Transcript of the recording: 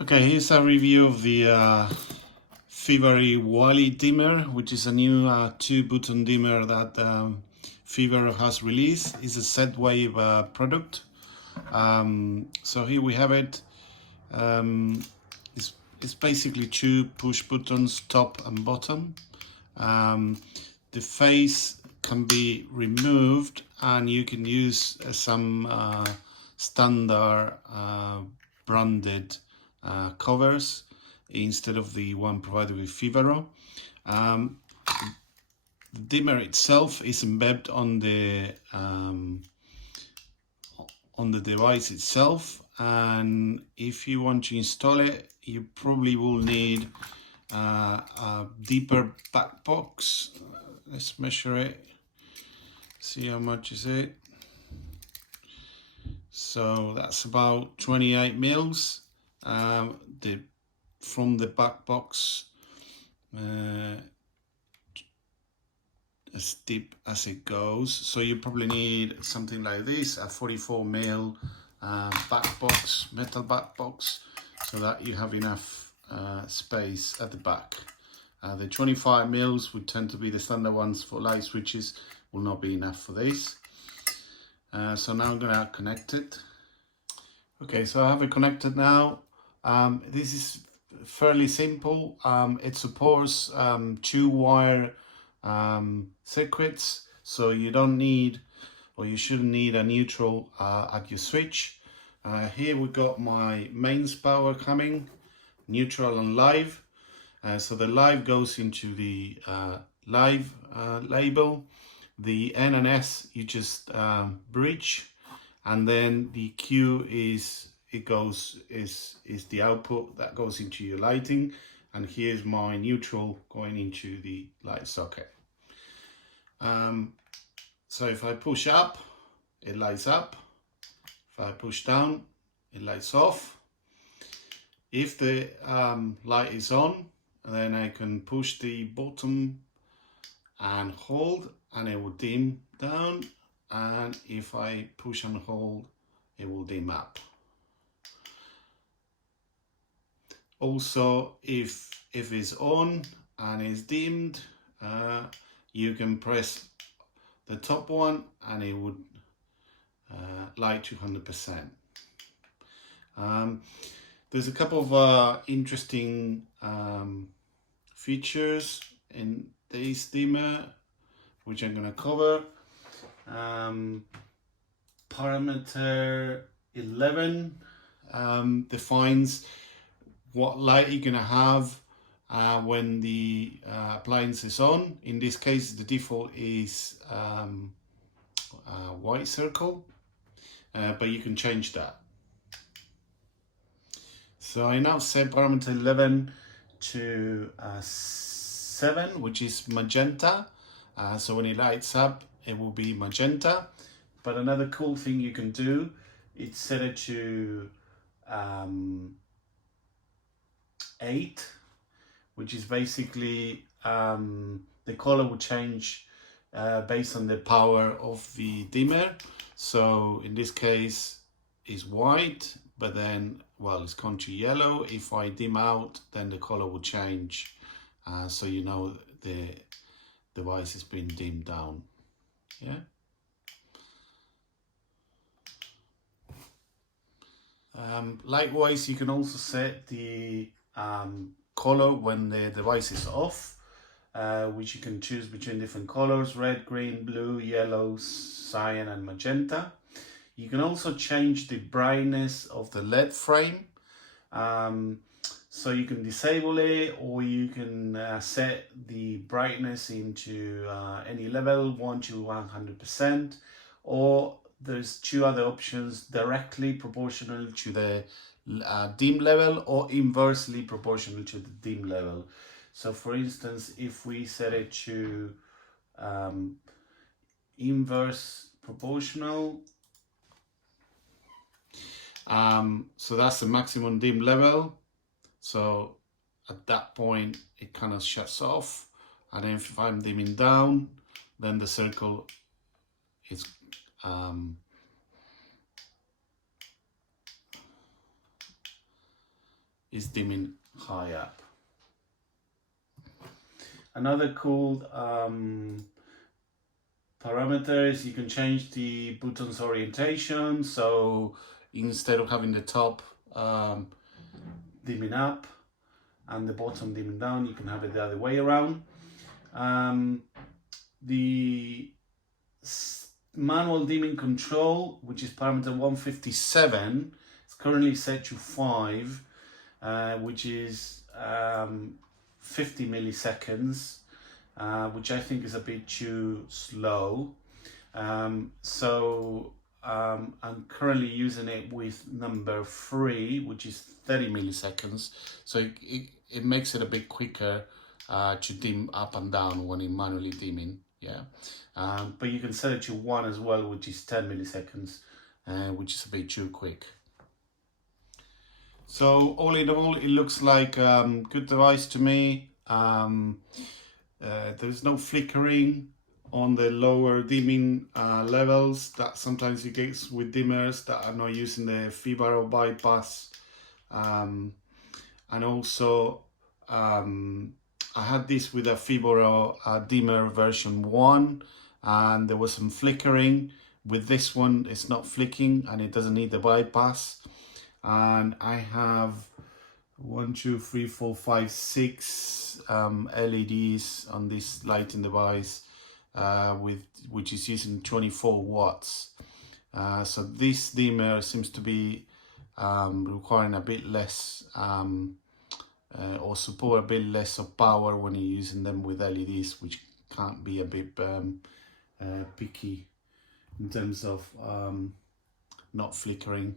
Okay, here's a review of the Fibaro Walli dimmer, which is a new two-button dimmer that Fibaro has released. It's a Z-Wave product. So here we have it. Um, it's basically two push buttons, top and bottom. The face can be removed and you can use some standard branded covers instead of the one provided with Fibaro. The dimmer itself is embedded on the device itself, and if you want to install it, you probably will need a deeper back box. Let's measure it, see how much is it. So that's about 28 mils. From the back box, as deep as it goes. So you probably need something like this, a 44 mil back box, metal back box, so that you have enough space at the back. The 25 mils would tend to be the standard ones for light switches, will not be enough for this. So now I'm gonna connect it. Okay, so I have it connected now. This is fairly simple. It supports 2-wire circuits, so you don't need, or you shouldn't need, a neutral at your switch. Here we got my mains power coming, neutral and live. So the live goes into the live label. The N and S you just bridge, and then the Q is the output that goes into your lighting, and here's my neutral going into the light socket. So if I push up, it lights up. If I push down, it lights off. If the light is on, then I can push the button and hold, and it will dim down. And if I push and hold, it will dim up. Also, if it's on and it's dimmed, you can press the top one and it would light 200%. There's a couple of interesting features in this dimmer, which I'm going to cover. Parameter 11 defines what light you're going to have when the appliance is on. In this case, the default is white circle, but you can change that. So I now set parameter 11 to 7, which is magenta. So when it lights up, it will be magenta. But another cool thing you can do is set it to 8, which is basically the color will change based on the power of the dimmer. So in this case is white, but then, well, it's gone to yellow. If I dim out, then the color will change, so you know the device has been dimmed down. Yeah. Likewise, you can also set the color when the device is off, which you can choose between different colors: red, green, blue, yellow, cyan, and magenta. You can also change the brightness of the LED frame. So you can disable it, or you can set the brightness into any level, 1 to 100%, or there's 2 other options: directly proportional to the dim level, or inversely proportional to the dim level. So for instance, if we set it to inverse proportional, so that's the maximum dim level. So at that point, it kind of shuts off. And then if I'm dimming down, then the circle is is dimming high up. Another cool parameter is you can change the button's orientation. So instead of having the top dimming up and the bottom dimming down, you can have it the other way around. The manual dimming control, which is parameter 157, is currently set to 5, which is 50 milliseconds, which I think is a bit too slow. So I'm currently using it with number 3, which is 30 milliseconds. So it makes it a bit quicker to dim up and down when it's manually dimming. Yeah, but you can set it to 1 as well, which is 10 milliseconds, which is a bit too quick. So all in all, it looks like a good device to me. There's no flickering on the lower dimming levels that sometimes you get with dimmers that are not using the Fibaro bypass. And also I had this with a Fibaro dimmer version 1, and there was some flickering. With this one, it's not flicking and it doesn't need the bypass. And I have 1, 2, 3, 4, 5, 6 LEDs on this lighting device, which is using 24 watts. So this dimmer seems to be requiring a bit less or support a bit less of power when you're using them with LEDs, which can't be a bit picky in terms of not flickering.